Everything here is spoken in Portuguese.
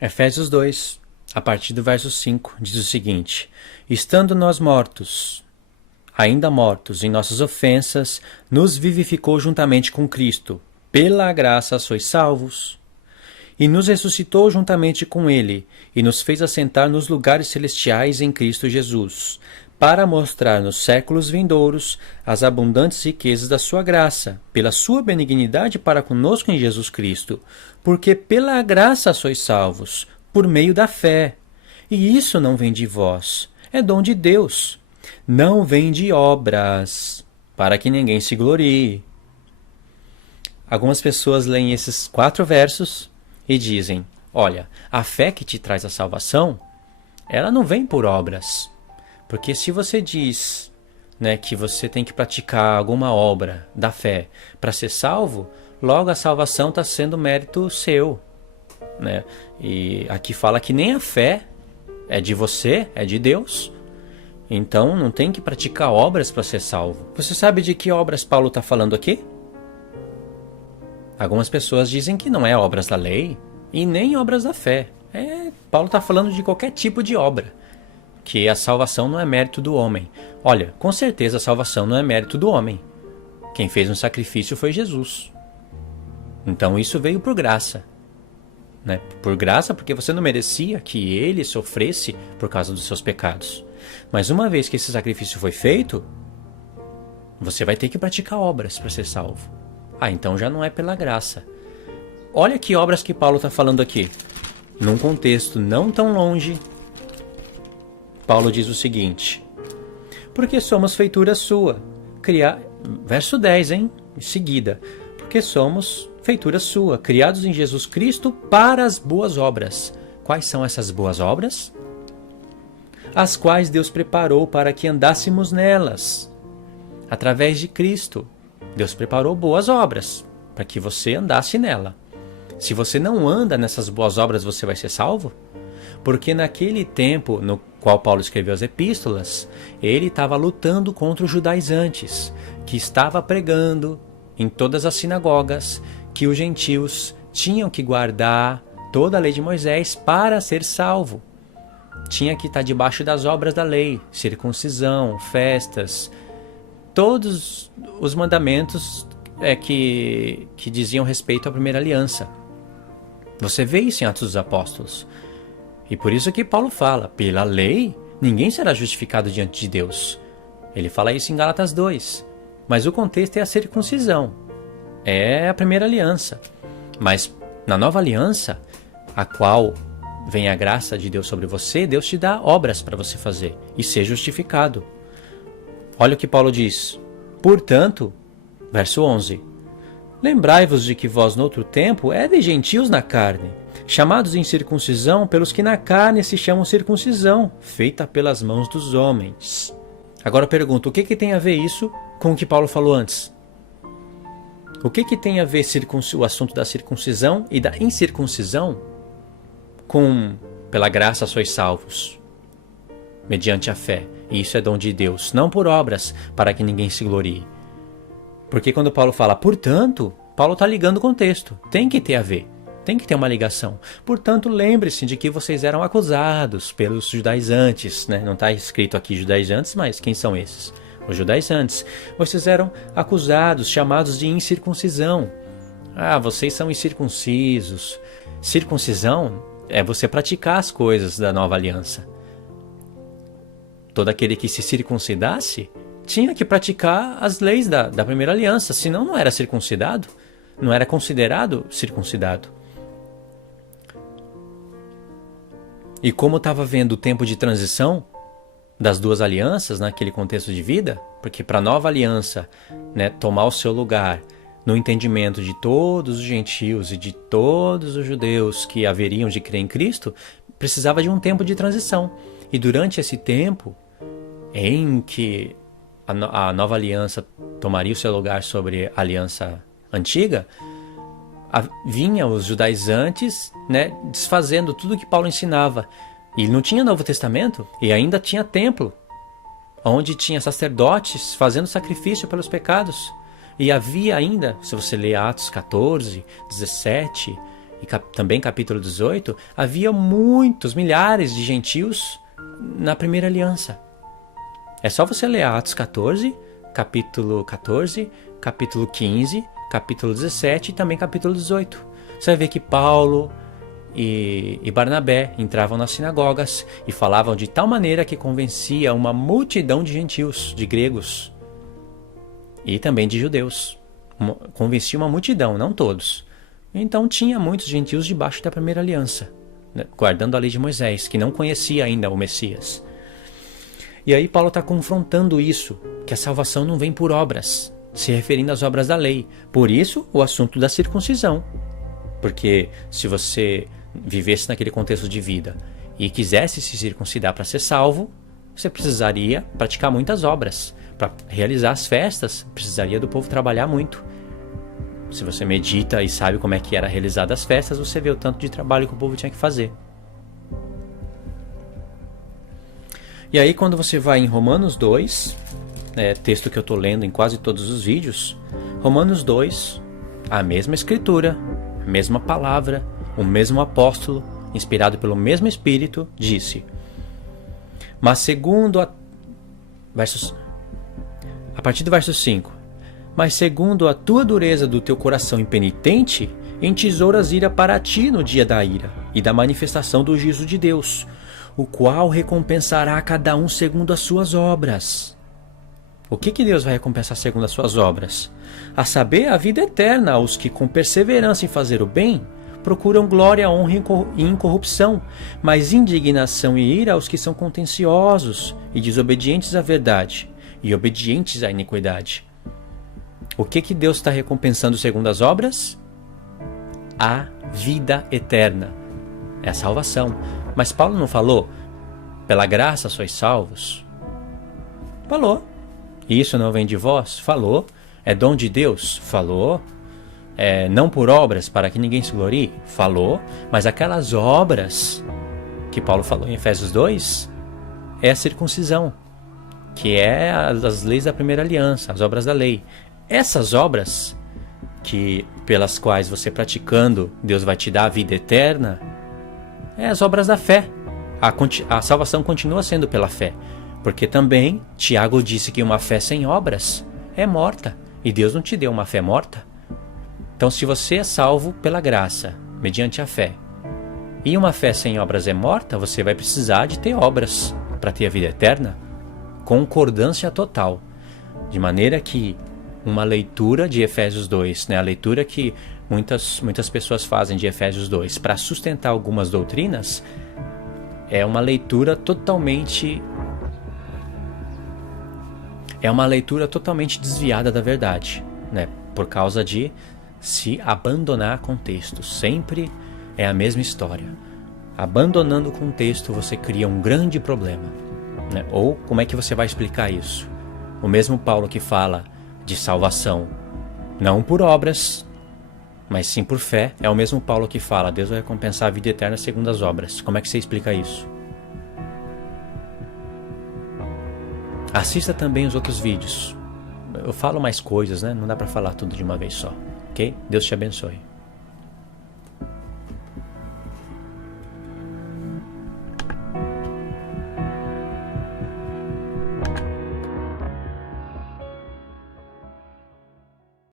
Efésios 2, a partir do verso 5, diz o seguinte: Estando nós mortos, ainda mortos em nossas ofensas, nos vivificou juntamente com Cristo. Pela graça sois salvos. E nos ressuscitou juntamente com Ele, e nos fez assentar nos lugares celestiais em Cristo Jesus, para mostrar nos séculos vindouros as abundantes riquezas da sua graça, pela sua benignidade para conosco em Jesus Cristo, porque pela graça sois salvos, por meio da fé. E isso não vem de vós, é dom de Deus. Não vem de obras, para que ninguém se glorie. Algumas pessoas leem esses 4 versos e dizem: olha, a fé que te traz a salvação, ela não vem por obras. Porque se você diz, né, que você tem que praticar alguma obra da fé para ser salvo, logo a salvação está sendo mérito seu, né? E aqui fala que nem a fé é de você, é de Deus. Então não tem que praticar obras para ser salvo. Você sabe de que obras Paulo está falando aqui? Algumas pessoas dizem que não é obras da lei e nem obras da fé. Paulo está falando de qualquer tipo de obra, que a salvação não é mérito do homem. Olha, com certeza a salvação não é mérito do homem. Quem fez um sacrifício foi Jesus. Então isso veio por graça, né? Por graça, porque você não merecia que ele sofresse por causa dos seus pecados. Mas uma vez que esse sacrifício foi feito, você vai ter que praticar obras para ser salvo. Então já não é pela graça. Olha que obras que Paulo está falando aqui. Num contexto não tão longe, Paulo diz o seguinte: porque somos feitura sua. Verso 10, em seguida. Porque somos feitura sua, criados em Jesus Cristo para as boas obras. Quais são essas boas obras? As quais Deus preparou para que andássemos nelas. Através de Cristo, Deus preparou boas obras para que você andasse nela. Se você não anda nessas boas obras, você vai ser salvo? Porque naquele tempo no qual Paulo escreveu as epístolas, ele estava lutando contra os judaizantes, que estava pregando em todas as sinagogas que os gentios tinham que guardar toda a lei de Moisés para ser salvo. Tinha que estar debaixo das obras da lei, circuncisão, festas, todos os mandamentos que diziam respeito à primeira aliança. Você vê isso em Atos dos Apóstolos. E por isso que Paulo fala, pela lei, ninguém será justificado diante de Deus. Ele fala isso em Gálatas 2. Mas o contexto é a circuncisão. É a primeira aliança. Mas na nova aliança, a qual vem a graça de Deus sobre você, Deus te dá obras para você fazer e ser justificado. Olha o que Paulo diz. Portanto, verso 11. Lembrai-vos de que vós, noutro tempo, éreis gentios na carne, chamados em circuncisão pelos que na carne se chamam circuncisão, feita pelas mãos dos homens. Agora eu pergunto, o que tem a ver isso com o que Paulo falou antes? O que tem a ver o assunto da circuncisão e da incircuncisão com pela graça sois salvos, mediante a fé? E isso é dom de Deus, não por obras, para que ninguém se glorie. Porque quando Paulo fala, portanto, Paulo está ligando o contexto. Tem que ter a ver. Tem que ter uma ligação. Portanto, lembre-se de que vocês eram acusados pelos judaizantes, né? Não está escrito aqui judaizantes, mas quem são esses? Os judaizantes. Vocês eram acusados, chamados de incircuncisão. Vocês são incircuncisos. Circuncisão é você praticar as coisas da nova aliança. Todo aquele que se circuncidasse tinha que praticar as leis da primeira aliança, senão não era circuncidado, não era considerado circuncidado. E como estava vendo o tempo de transição das duas alianças naquele contexto de vida, porque para a nova aliança, né, tomar o seu lugar no entendimento de todos os gentios e de todos os judeus que haveriam de crer em Cristo, precisava de um tempo de transição. E durante esse tempo em que a nova aliança tomaria o seu lugar sobre a aliança antiga, vinha os judaizantes, né, desfazendo tudo que Paulo ensinava. E não tinha Novo Testamento, e ainda tinha templo, onde tinha sacerdotes fazendo sacrifício pelos pecados. E havia ainda, se você ler Atos 14, 17 e também capítulo 18, havia muitos, milhares de gentios na primeira aliança. É só você ler Atos 14, capítulo 14, capítulo 15, capítulo 17 e também capítulo 18. Você vai ver que Paulo e Barnabé entravam nas sinagogas e falavam de tal maneira que convencia uma multidão de gentios, de gregos e também de judeus. Convencia uma multidão, não todos. Então tinha muitos gentios debaixo da primeira aliança, né, guardando a lei de Moisés, que não conhecia ainda o Messias. E aí Paulo está confrontando isso, que a salvação não vem por obras, se referindo às obras da lei. Por isso, o assunto da circuncisão. Porque se você vivesse naquele contexto de vida e quisesse se circuncidar para ser salvo, você precisaria praticar muitas obras. Para realizar as festas, precisaria do povo trabalhar muito. Se você medita e sabe como é que era realizada as festas, você vê o tanto de trabalho que o povo tinha que fazer. E aí quando você vai em Romanos 2, texto que eu estou lendo em quase todos os vídeos, Romanos 2, a mesma escritura, a mesma palavra, o mesmo apóstolo, inspirado pelo mesmo Espírito, disse: mas segundo a partir do verso 5, mas segundo a tua dureza do teu coração impenitente, entesouras ira para ti no dia da ira e da manifestação do juízo de Deus, o qual recompensará a cada um segundo as suas obras. O que Deus vai recompensar segundo as suas obras? A saber, a vida eterna aos que com perseverança em fazer o bem procuram glória, honra e incorrupção, mas indignação e ira aos que são contenciosos e desobedientes à verdade e obedientes à iniquidade. O que Deus está recompensando segundo as obras? A vida eterna. É a salvação. Mas Paulo não falou, pela graça sois salvos? Falou. Isso não vem de vós? Falou. É dom de Deus? Falou. Não por obras, para que ninguém se glorie? Falou. Mas aquelas obras que Paulo falou em Efésios 2 é a circuncisão, que é as leis da primeira aliança, as obras da lei. Essas obras, pelas quais você praticando, Deus vai te dar a vida eterna, é as obras da fé. A salvação continua sendo pela fé, porque também Tiago disse que uma fé sem obras é morta, e Deus não te deu uma fé morta. Então, se você é salvo pela graça, mediante a fé, e uma fé sem obras é morta, você vai precisar de ter obras para ter a vida eterna. Concordância total. De maneira que uma leitura de Efésios 2, a leitura que muitas pessoas fazem de Efésios 2 para sustentar algumas doutrinas, é uma leitura totalmente desviada da verdade, por causa de se abandonar contexto. Sempre é a mesma história. Abandonando o contexto, você cria um grande problema. Ou como é que você vai explicar isso? O mesmo Paulo que fala de salvação não por obras, mas sim por fé, é o mesmo Paulo que fala: Deus vai recompensar a vida eterna segundo as obras. Como é que você explica isso? Assista também os outros vídeos. Eu falo mais coisas, não dá para falar tudo de uma vez só, ok? Deus te abençoe.